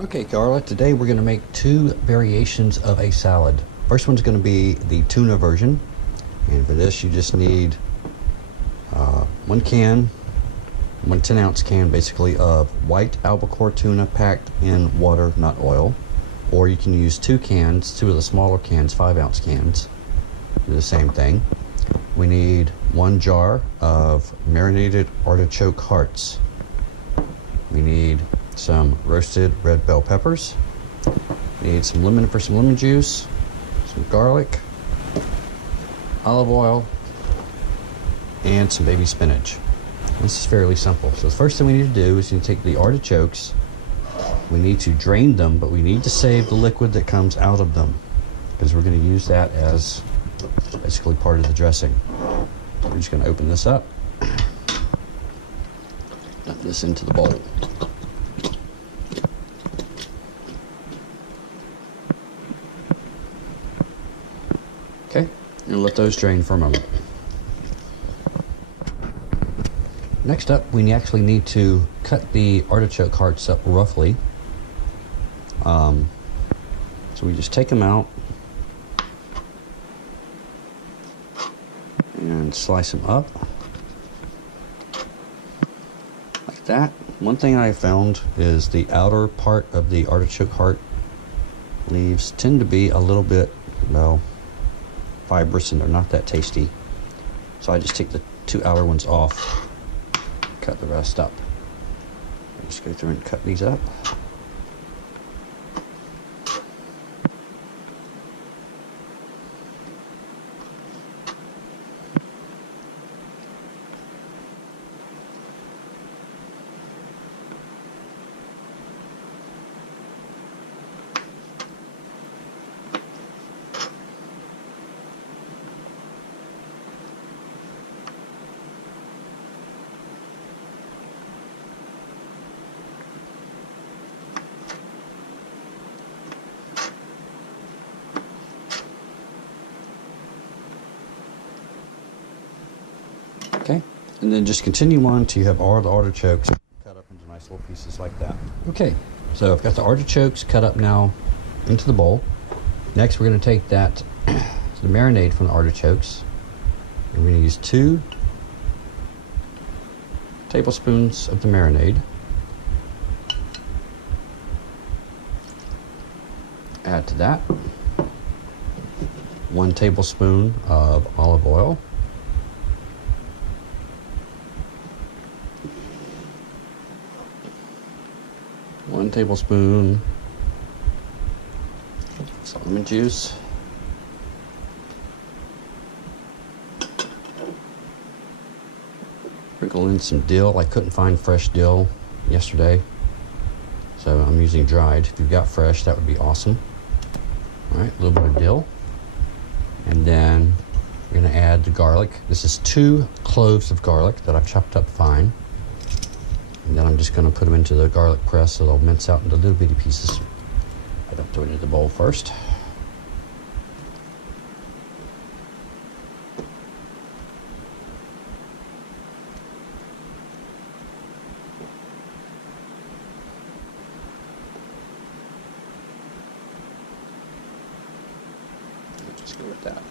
Okay, Carla, today we're going to make two variations of a salad. First one's going to be the tuna version, and for this you just need 1 10-ounce can basically of white albacore tuna packed in water, not oil. Or you can use 2 cans, 2 of the smaller cans, 5-ounce cans. Do the same thing. We need 1 jar of marinated artichoke hearts. We need some roasted red bell peppers. We need some lemon for some lemon juice, some garlic, olive oil, and some baby spinach. This is fairly simple. So the first thing we need to do is you take the artichokes. We need to drain them, but we need to save the liquid that comes out of them because we're going to use that as basically part of the dressing. We're just going to open this up, dump this into the bowl. Okay, and let those drain for a moment. Next up, we actually need to cut the artichoke hearts up roughly. So we just take them out and slice them up like that. One thing I found is the outer part of the artichoke heart leaves tend to be a little bit, well, fibrous, and they're not that tasty. So I just take the 2 outer ones off, cut the rest up. Just go through and cut these up. Okay, and then just continue on till you have all the artichokes cut up into nice little pieces like that. Okay, so I've got the artichokes cut up now into the bowl. Next, we're going to take that, the marinade from the artichokes, and we're going to use 2 tablespoons of the marinade. Add to that 1 tablespoon of olive oil. 1 tablespoon of lemon juice. Sprinkle in some dill. I couldn't find fresh dill yesterday, so I'm using dried. If you've got fresh, that would be awesome. All right, a little bit of dill. And then we're going to add the garlic. This is 2 cloves of garlic that I've chopped up fine. And then I'm just going to put them into the garlic press so they'll mince out into little bitty pieces. I dump it into the bowl first. Just go with that.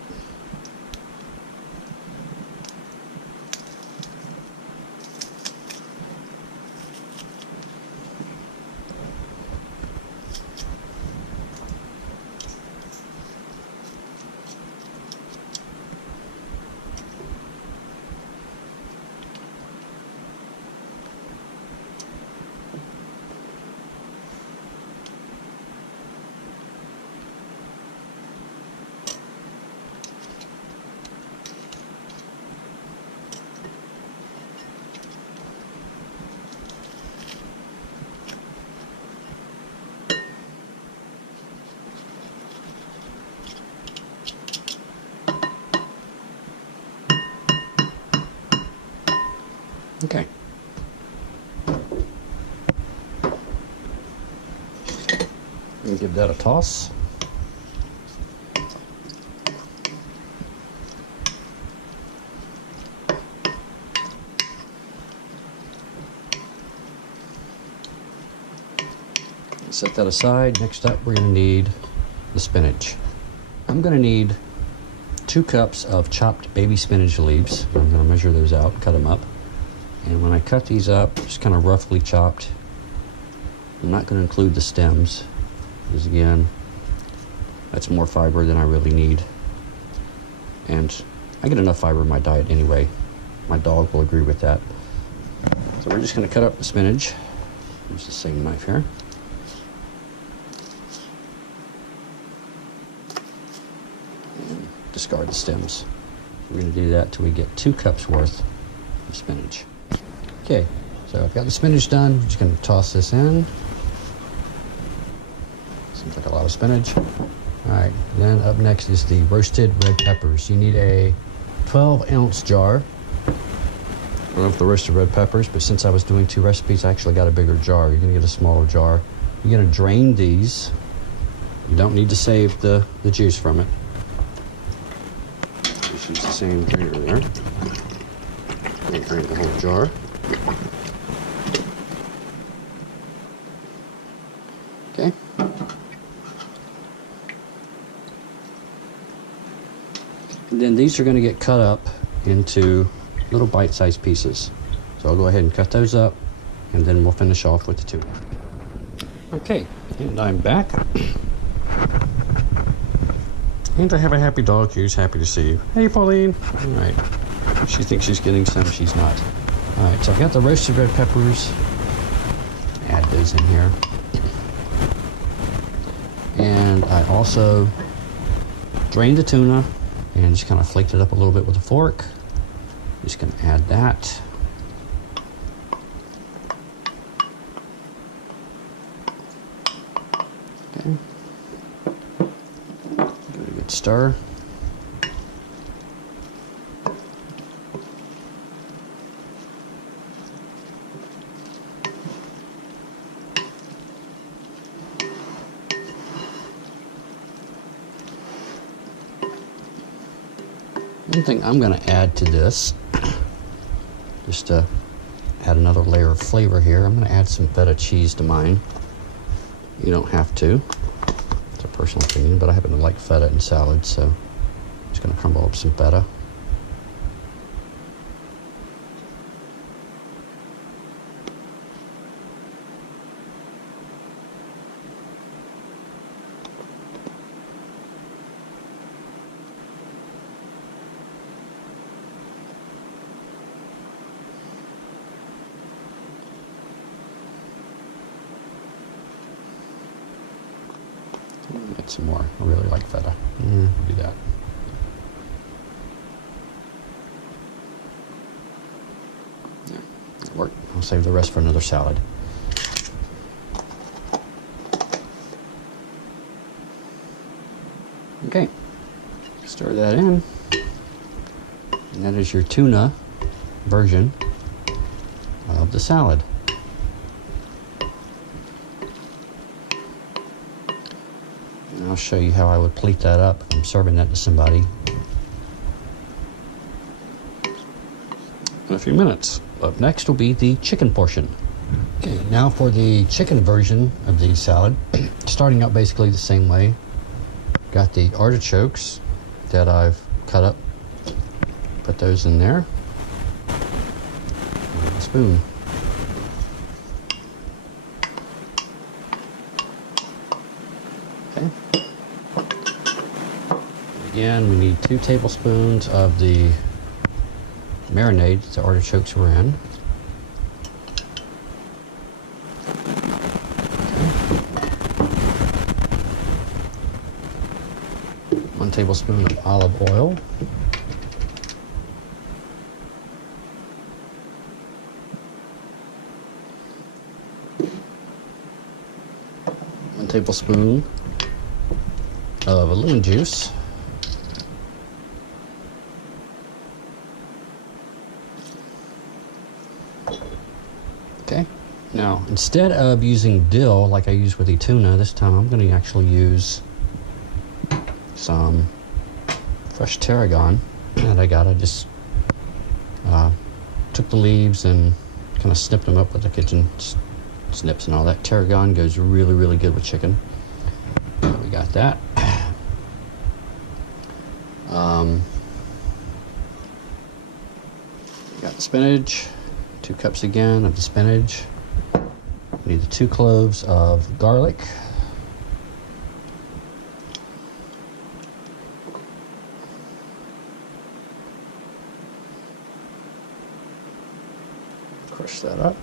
Okay. And give that a toss. Set that aside. Next up, we're going to need the spinach. I'm going to need 2 cups of chopped baby spinach leaves. I'm going to measure those out, cut them up. And when I cut these up, just kind of roughly chopped, I'm not going to include the stems, because again, that's more fiber than I really need. And I get enough fiber in my diet anyway. My dog will agree with that. So we're just going to cut up the spinach. Use the same knife here. And discard the stems. We're going to do that till we get 2 cups worth of spinach. Okay, so I've got the spinach done. I'm just going to toss this in. Seems like a lot of spinach. All right, then up next is the roasted red peppers. You need a 12-ounce jar. I don't know if the roasted red peppers, but since I was doing 2 recipes, I actually got a bigger jar. You're going to get a smaller jar. You're going to drain these. You don't need to save the juice from it. Just use the same drainer there. And drain the whole jar. Okay. And then these are going to get cut up into little bite-sized pieces. So I'll go ahead and cut those up, and then we'll finish off with the tuna. Okay, and I'm back. And I have a happy dog who's happy to see you. Hey, Pauline. All right. She thinks she's getting some, she's not. All right, so I've got the roasted red peppers. Add those in here. And I also drained the tuna and just kind of flaked it up a little bit with a fork. Just gonna add that. Okay. Give it a good stir. One thing I'm going to add to this, just to add another layer of flavor here, I'm going to add some feta cheese to mine. You don't have to. It's a personal opinion, but I happen to like feta in salad, so I'm just going to crumble up some feta. Get some more. I really like feta. Do that. There, that'll work. I'll save the rest for another salad. Okay, stir that in. And that is your tuna version of the salad. I'll show you how I would plate that up if I'm serving that to somebody in a few minutes. Up next will be the chicken portion. Okay, now for the chicken version of the salad. Starting out basically the same way. Got the artichokes that I've cut up. Put those in there. And a spoon. Okay. Again, we need 2 tablespoons of the marinade the artichokes were in. Okay. 1 tablespoon of olive oil. One tablespoon of lemon juice. Okay, now instead of using dill like I use with the tuna, this time I'm going to actually use some fresh tarragon that I got. I just took the leaves and kind of snipped them up with a kitchen snips and all that. Tarragon goes really, really good with chicken. So we got that. We got the spinach, 2 cups again of the spinach. We need the 2 cloves of garlic. Crush that up.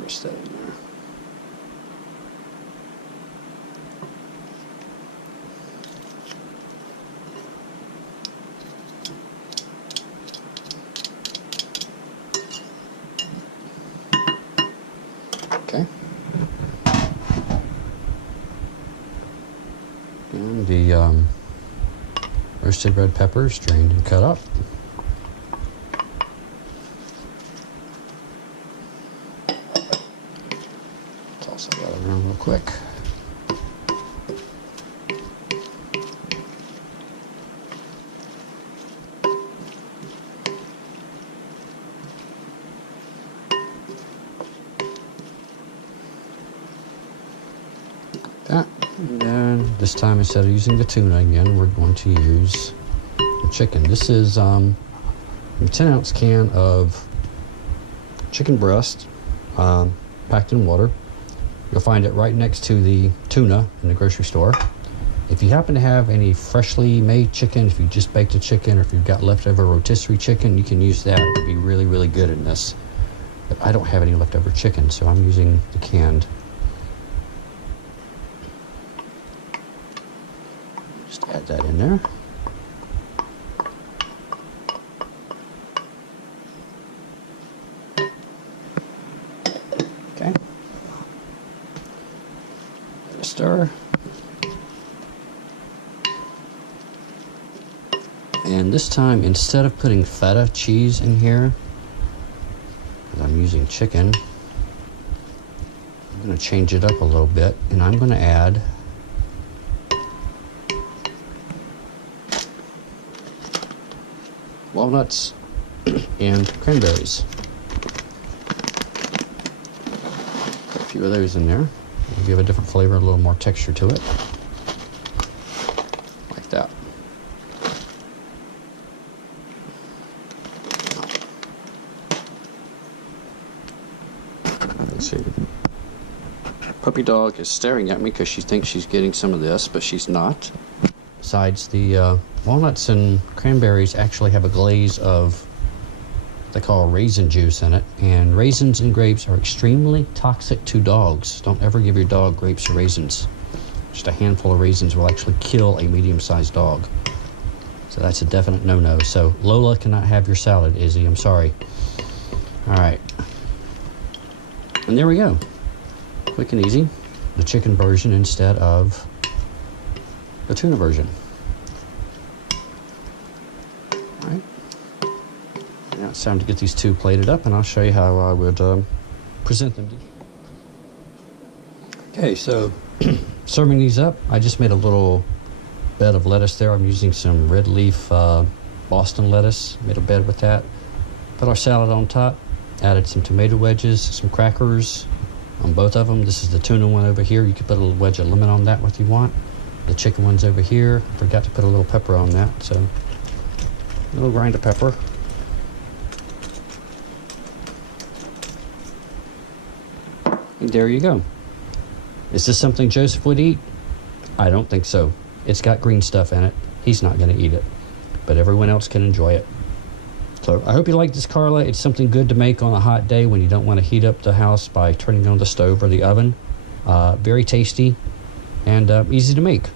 Rest that in there. Okay. And the roasted red peppers, drained and cut up. Toss that around real quick. That. And then this time, instead of using the tuna again, we're going to use the chicken. This is a 10-ounce can of chicken breast packed in water. You'll find it right next to the tuna in the grocery store. If you happen to have any freshly made chicken, if you just baked a chicken, or if you've got leftover rotisserie chicken, you can use that. It would be really, really good in this. But I don't have any leftover chicken, so I'm using the canned. Just add that in there. Okay. Stir. And this time, instead of putting feta cheese in here, because I'm using chicken, I'm going to change it up a little bit, and I'm going to add walnuts and cranberries. Put a few of those in there. It'll give a different flavor, a little more texture to it. Like that. Let's see. Puppy dog is staring at me because she thinks she's getting some of this, but she's not. Besides, the walnuts and cranberries actually have a glaze of what they call raisin juice in it, and raisins and grapes are extremely toxic to dogs. Don't ever give your dog grapes or raisins. Just a handful of raisins will actually kill a medium-sized dog. So that's a definite no-no. So Lola cannot have your salad, Izzy. I'm sorry. All right. And there we go. Quick and easy. The chicken version instead of the tuna version. All right. Now it's time to get these 2 plated up, and I'll show you how I would present them. Okay, so serving these up, I just made a little bed of lettuce there. I'm using some red leaf Boston lettuce. Made a bed with that. Put our salad on top. Added some tomato wedges, some crackers on both of them. This is the tuna one over here. You could put a little wedge of lemon on that if you want. The chicken one's over here. Forgot to put a little pepper on that, so a little grind of pepper. And there you go. Is this something Joseph would eat? I don't think so. It's got green stuff in it. He's not going to eat it, but everyone else can enjoy it. So I hope you like this, Carla. It's something good to make on a hot day when you don't want to heat up the house by turning on the stove or the oven. Very tasty and easy to make.